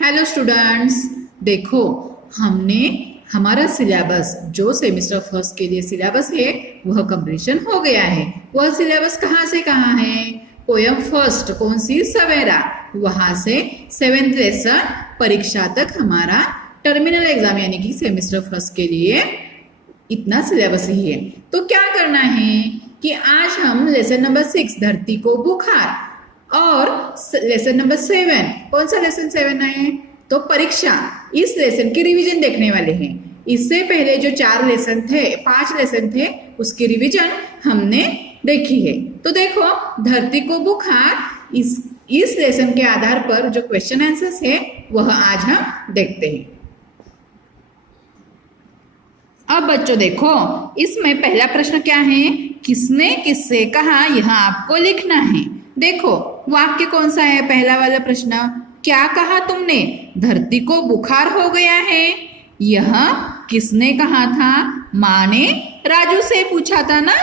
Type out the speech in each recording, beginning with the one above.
Hello students, देखो हमने हमारा सिलेबस जो सेमेस्टर फर्स्ट के लिए सिलेबस है वह कंप्लीशन हो गया है। वह सिलेबस कहाँ से कहाँ है? पोयम फर्स्ट कौन सी? सवेरा, वहां से 7th लेसन परीक्षा तक हमारा टर्मिनल एग्जाम यानी कि सेमेस्टर फर्स्ट के लिए इतना सिलेबस ही है। तो क्या करना है कि आज हम लेसन नंबर 6 धरती को बुखार और लेसन नंबर 7, कौन सा लेसन 7 है? तो परीक्षा, इस लेसन की रिवीजन देखने वाले हैं। इससे पहले जो 4 लेसन थे, 5 लेसन थे, उसकी रिवीजन हमने देखी है। तो देखो धरती को बुखार, इस लेसन के आधार पर जो क्वेश्चन आंसर्स है वह आज हम देखते हैं। अब बच्चों देखो, इसमें पहला प्रश्न क्या है? किसने किससे कहा, यह आपको लिखना है। देखो वाक्य कौन सा है? पहला वाला प्रश्न, क्या कहा तुमने? धरती को बुखार हो गया है। यह किसने कहा था? माँ ने राजू से पूछा था ना।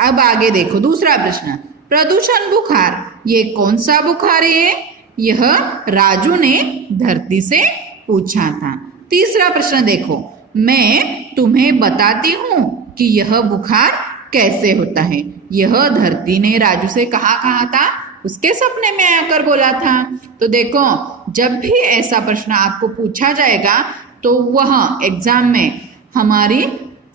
अब आगे देखो दूसरा प्रश्न, प्रदूषण बुखार, ये कौन सा बुखार है? यह राजू ने धरती से पूछा था। तीसरा प्रश्न देखो, मैं तुम्हें बताती हूँ कि यह बुखार कैसे होता है। यह धरती ने राजू से कहा था? उसके सपने में आकर बोला था। तो देखो जब भी ऐसा प्रश्न आपको पूछा जाएगा तो वह एग्जाम में हमारी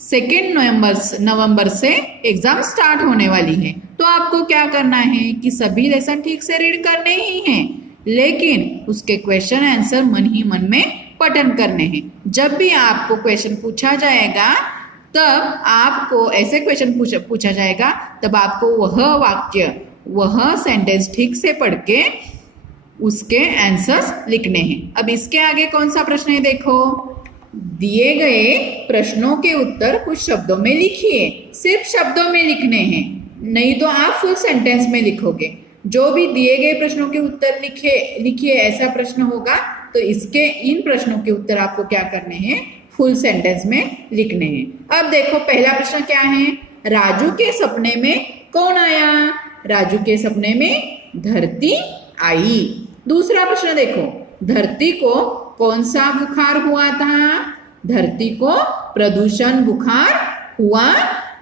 2 नवंबर से एग्जाम स्टार्ट होने वाली है। तो आपको क्या करना है कि सभी लेसन ठीक से रीड करने ही हैं, लेकिन उसके क्वेश्चन आंसर मन ही मन में पठन करने हैं। जब भी आपको क्वेश्चन पूछा जाएगा तब आपको ऐसे क्वेश्चन पूछा जाएगा तब आपको वह वाक्य, वह सेंटेंस ठीक से पढ़ के उसके आंसर्स लिखने हैं। अब इसके आगे कौन सा प्रश्न है? देखो, दिए गए प्रश्नों के उत्तर कुछ शब्दों में लिखिए। सिर्फ शब्दों में लिखने हैं, नहीं तो आप फुल सेंटेंस में लिखोगे। जो भी दिए गए प्रश्नों के उत्तर लिखिए ऐसा प्रश्न होगा तो इसके इन प्रश्नों के उत्तर आपको क्या करने हैं? फुल सेंटेंस में लिखने हैं। अब देखो पहला प्रश्न क्या है? राजू के सपने में कौन आया? राजू के सपने में धरती आई। दूसरा प्रश्न देखो, धरती को कौन सा बुखार हुआ था? धरती को प्रदूषण बुखार हुआ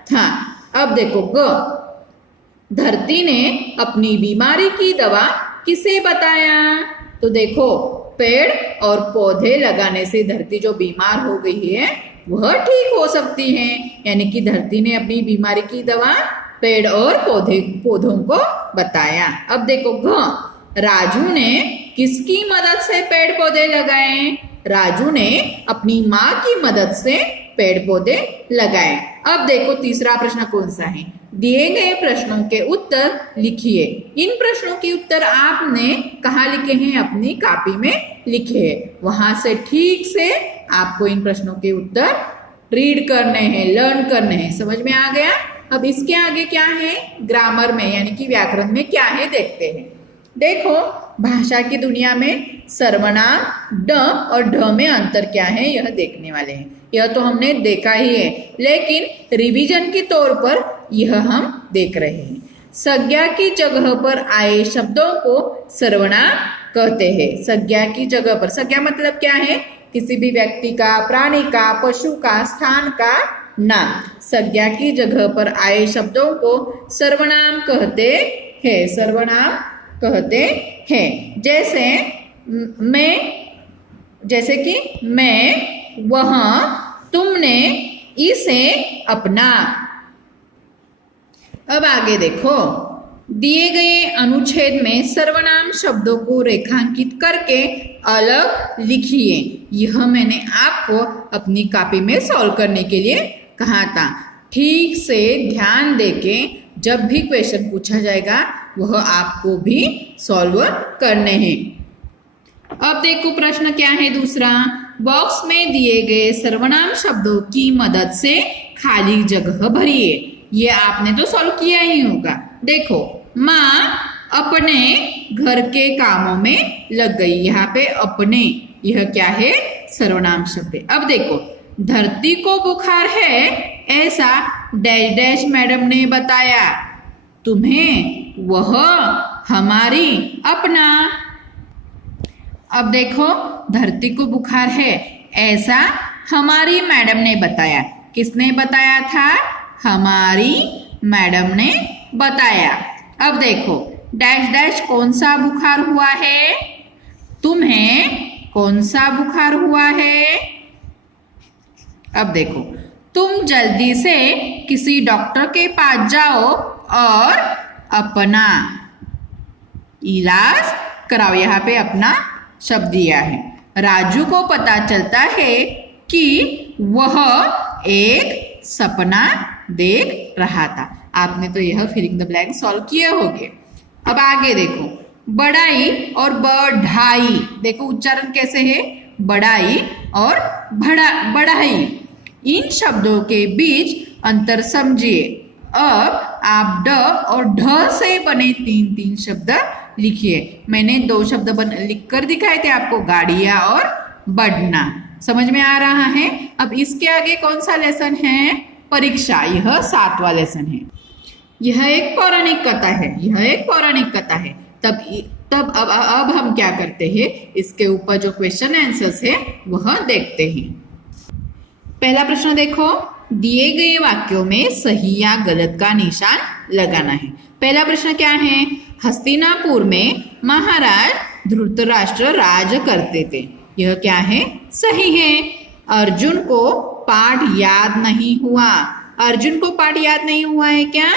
था। अब देखो ग, धरती ने अपनी बीमारी की दवा किसे बताया? तो देखो पेड़ और पौधे लगाने से धरती जो बीमार हो गई है वह ठीक हो सकती है। यानी कि धरती ने अपनी बीमारी की दवा पेड़ और पौधों को बताया। अब देखो घ, राजू ने किसकी मदद से पेड़ पौधे लगाए? राजू ने अपनी माँ की मदद से पेड़ पौधे लगाए। अब देखो तीसरा प्रश्न कौन सा है? दिए गए प्रश्नों के उत्तर लिखिए। इन प्रश्नों के उत्तर आपने कहाँ लिखे हैं? अपनी कॉपी में लिखे हैं। वहां से ठीक से आपको इन प्रश्नों के उत्तर रीड करने हैं, लर्न करने हैं। समझ में आ गया? अब इसके आगे क्या है? ग्रामर में यानी कि व्याकरण में क्या है देखते हैं। देखो भाषा की दुनिया में सर्वनाम ड और ढ में अंतर क्या है यह देखने वाले हैं। यह तो हमने देखा ही है, लेकिन रिवीजन के तौर पर यह हम देख रहे हैं। संज्ञा की जगह पर आए शब्दों को सर्वनाम कहते हैं। संज्ञा की जगह पर, संज्ञा मतलब क्या है? किसी भी व्यक्ति का, प्राणी का, पशु का, स्थान का नाम। संज्ञा की जगह पर आए शब्दों को सर्वनाम कहते हैं। सर्वनाम कहते हैं। जैसे कि मैं, वह, तुमने, इसे, अपना। अब आगे देखो, दिए गए अनुच्छेद में सर्वनाम शब्दों को रेखांकित करके अलग लिखिए। यह मैंने आपको अपनी कॉपी में सॉल्व करने के लिए कहा था। ठीक से ध्यान देके जब भी क्वेश्चन पूछा जाएगा वह आपको भी सॉल्व करने हैं। अब देखो प्रश्न क्या है दूसरा, बॉक्स में दिए गए सर्वनाम शब्दों की मदद से खाली जगह भरिए। ये आपने तो सॉल्व किया ही होगा। देखो, माँ अपने घर के कामों में लग गई। यहाँ पे अपने, यह क्या है? सर्वनाम शब्द है। अब देखो, धरती को बुखार है ऐसा डैश डैश मैडम ने बताया तुम्हें, वह, हमारी, अपना। अब देखो, धरती को बुखार है ऐसा हमारी मैडम ने बताया। किसने बताया था? हमारी मैडम ने बताया। अब देखो, डैश डैश कौन सा बुखार हुआ है? तुम्हें कौन सा बुखार हुआ है? अब देखो, तुम जल्दी से किसी डॉक्टर के पास जाओ और अपना इलाज कराओ। यहाँ पे अपना शब्द दिया है। राजू को पता चलता है कि वह एक सपना देख रहा था। आपने तो यह फिलिंग द ब्लैंक सॉल्व किए होंगे। अब आगे देखो, बढ़ाई और बढ़ाई, देखो उच्चारण कैसे है? बढ़ाई और बढ़ाई। इन शब्दों के बीच अंतर समझिए। अब आप ड और ढ से बने तीन तीन शब्द लिखिए। मैंने दो शब्द लिख कर दिखाए थे आपको, गाड़िया और बढ़ना। समझ में आ रहा है? अब इसके आगे कौन सा लेसन है? परीक्षा। यह 7वां लेसन है। यह एक पौराणिक कथा है। यह एक पौराणिक कथा है। तब अब हम क्या करते हैं? इसके ऊपर जो क्वेश्चन आंसर्स है वह देखते हैं। पहला प्रश्न देखो, दिए गए वाक्यों में सही या गलत का निशान लगाना है। पहला प्रश्न क्या है? हस्तिनापुर में महाराज धृतराष्ट्र राज करते थे। यह क्या है? सही है। अर्जुन को पाठ याद नहीं हुआ। अर्जुन को पाठ याद नहीं हुआ है क्या?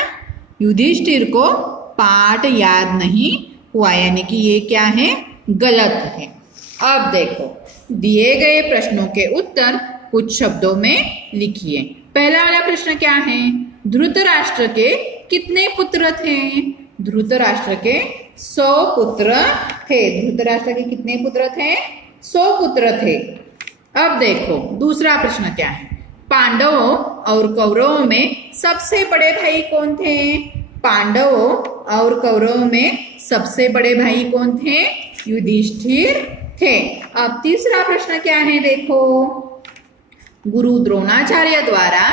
युधिष्ठिर को पाठ याद नहीं हुआ, यानी कि ये क्या है? गलत है। अब देखो, दिए गए प्रश्नों के उत्तर कुछ शब्दों में लिखिए। पहला वाला प्रश्न क्या है? धृतराष्ट्र के कितने पुत्र थे? धृतराष्ट्र के 100 पुत्र थे। धृतराष्ट्र के कितने पुत्र थे? 100 पुत्र थे। अब देखो, दूसरा प्रश्न क्या है? पांडवों और कौरवों में सबसे बड़े भाई कौन थे? पांडवों और कौरवों में सबसे बड़े भाई कौन थे? युधिष्ठिर थे। अब तीसरा प्रश्न क्या है? देखो, गुरु द्रोणाचार्य द्वारा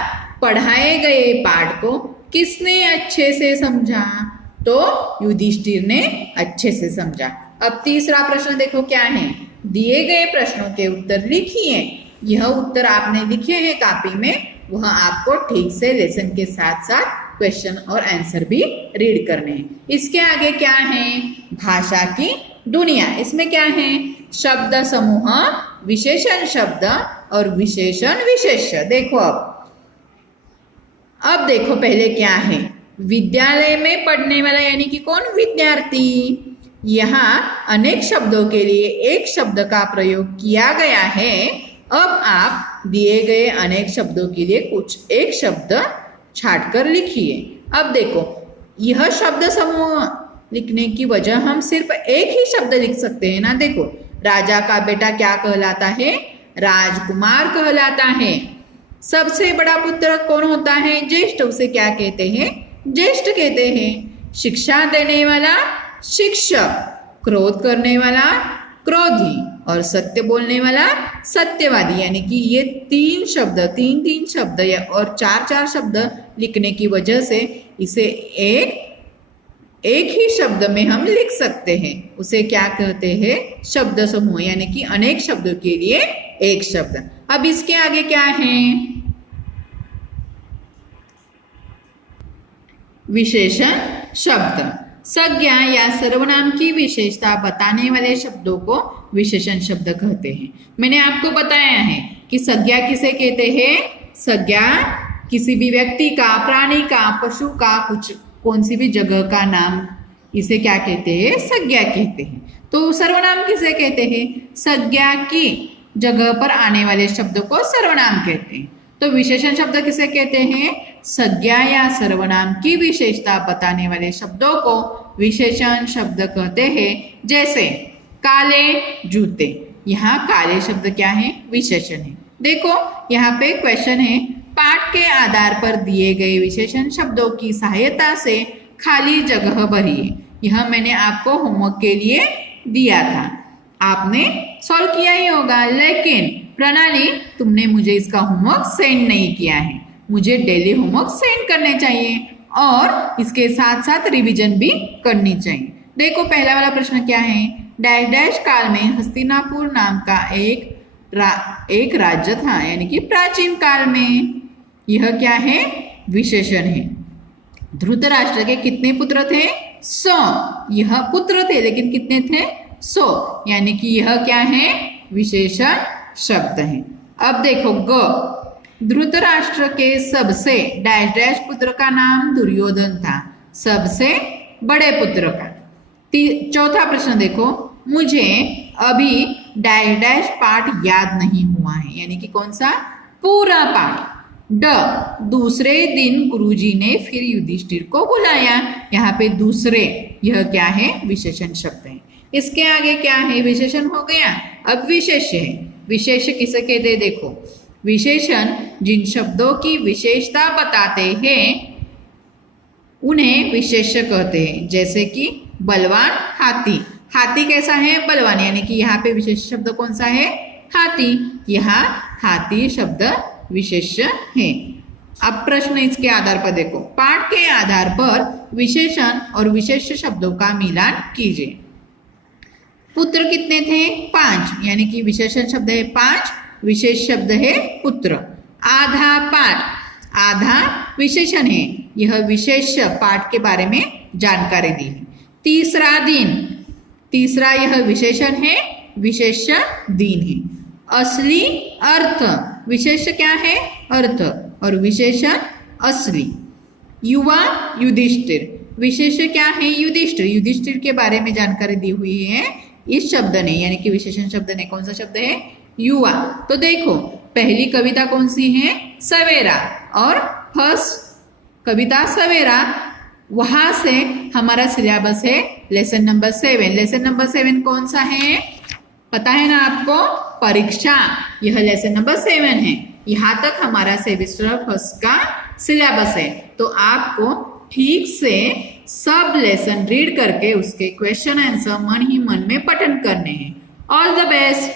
पढ़ाए गए पाठ को किसने अच्छे से समझा? तो युधिष्ठिर ने अच्छे से समझा। अब तीसरा प्रश्न देखो क्या है? दिए गए प्रश्नों के उत्तर लिखिए। यह उत्तर आपने लिखे हैं कापी में, वह आपको ठीक से लेसन के साथ साथ क्वेश्चन और आंसर भी रीड करने हैं। इसके आगे क्या है? भाषा की दुनिया। इसमें क्या है? शब्द समूह, विशेषण शब्द और विशेषण विशेष्य। देखो अब देखो पहले क्या है? विद्यालय में पढ़ने वाला यानी कि कौन? विद्यार्थी। यहाँ अनेक शब्दों के लिए एक शब्द का प्रयोग किया गया है। अब आप दिए गए अनेक शब्दों के लिए कुछ एक शब्द छाट कर लिखिए। अब देखो, यह शब्द समूह लिखने की वजह हम सिर्फ एक ही शब्द लिख सकते हैं ना। देखो, राजा का बेटा क्या कहलाता है? राजकुमार कहलाता है। सबसे बड़ा पुत्र कौन होता है? ज्येष्ठ। उसे क्या कहते हैं? ज्येष्ठ कहते हैं। शिक्षा देने वाला शिक्षक, क्रोध करने वाला क्रोधी और सत्य बोलने वाला सत्यवादी। यानी कि ये तीन शब्द, तीन शब्द और चार शब्द लिखने की वजह से इसे एक ही शब्द में हम लिख सकते हैं। उसे क्या कहते हैं? शब्द समूह, यानी कि अनेक शब्दों के लिए एक शब्द। अब इसके आगे क्या है? विशेषण शब्द। संज्ञा या सर्वनाम की विशेषता बताने वाले शब्दों को विशेषण शब्द कहते हैं। मैंने आपको बताया है कि संज्ञा किसे कहते हैं? संज्ञा किसी भी व्यक्ति का, प्राणी का, पशु का, कुछ कौन सी भी जगह का नाम, इसे क्या कहते हैं? संज्ञा कहते हैं। तो सर्वनाम किसे कहते हैं? संज्ञा की जगह पर आने वाले शब्द को सर्वनाम कहते हैं। तो विशेषण शब्द किसे कहते हैं? संज्ञा या सर्वनाम की विशेषता बताने वाले शब्दों को विशेषण शब्द कहते हैं। जैसे काले जूते, यहाँ काले शब्द क्या है? विशेषण है। देखो यहाँ पे क्वेश्चन है, पाठ के आधार पर दिए गए विशेषण शब्दों की सहायता से खाली जगह भरिए। यह मैंने आपको होमवर्क के लिए दिया था, आपने सॉल्व किया ही होगा। लेकिन प्रणाली, तुमने मुझे इसका होमवर्क सेंड नहीं किया है। मुझे डेली होमवर्क सेंड करने चाहिए और इसके साथ साथ रिवीजन भी करनी चाहिए। देखो पहला वाला प्रश्न क्या है? डैश डैश काल में हस्तिनापुर नाम का एक राज्य था, यानी कि प्राचीन काल में। यह क्या है? विशेषण है। धृतराष्ट्र के कितने पुत्र थे? 100। यह पुत्र थे लेकिन कितने थे? 100, यानी कि यह क्या है? विशेषण शब्द है। अब देखो ग, धृतराष्ट्र के सबसे डैश डैश पुत्र का नाम दुर्योधन था, सबसे बड़े पुत्र का। चौथा प्रश्न देखो, मुझे अभी डैश डैश पाठ याद नहीं हुआ है, यानी कि कौन सा? पूरा पाठ। ड, दूसरे दिन गुरुजी ने फिर युधिष्ठिर को बुलाया। यहाँ पे दूसरे, यह क्या है? विशेषण शब्द है। इसके आगे क्या है? विशेषण हो गया। अब विशेष्य है। विशेष्य किसे कहते हैं? देखो, विशेषण जिन शब्दों की विशेषता बताते हैं उन्हें विशेष्य कहते हैं। जैसे कि बलवान हाथी, हाथी कैसा है? बलवान, यानी कि यहाँ पे विशेष शब्द कौन सा है? हाथी। यहाँ हाथी शब्द विशेष्य है। अब प्रश्न इसके आधार पर देखो, पाठ के आधार पर विशेषण और विशेष्य शब्दों का मिलान कीजिए। पुत्र कितने थे? 5, यानी कि विशेषण शब्द है 5, विशेष शब्द है पुत्र। आधा पाठ, आधा विशेषण है, यह विशेष पाठ के बारे में जानकारी दी है। तीसरा दिन, तीसरा यह विशेषण है, विशेष्य दिन है। असली अर्थ, विशेष्य क्या है? अर्थ, और विशेषण असली। युवा युधिष्ठिर, विशेष्य क्या है? युधिष्ठिर, युधिष्ठिर के बारे में जानकारी दी हुई है इस शब्द ने, यानी कि विशेषण शब्द ने। कौन सा शब्द है? युवा। तो देखो, पहली कविता कौन सी है? सवेरा, और फर्स्ट कविता सवेरा, वहां से हमारा सिलेबस है लेसन नंबर 7। लेसन नंबर 7 कौन सा है? पता है ना आपको? परीक्षा, यह लेसन नंबर 7 है। यहाँ तक हमारा सेमेस्टर फर्स्ट का सिलेबस है। तो आपको ठीक से सब लेसन रीड करके उसके क्वेश्चन आंसर मन ही मन में पठन करने हैं। All the best.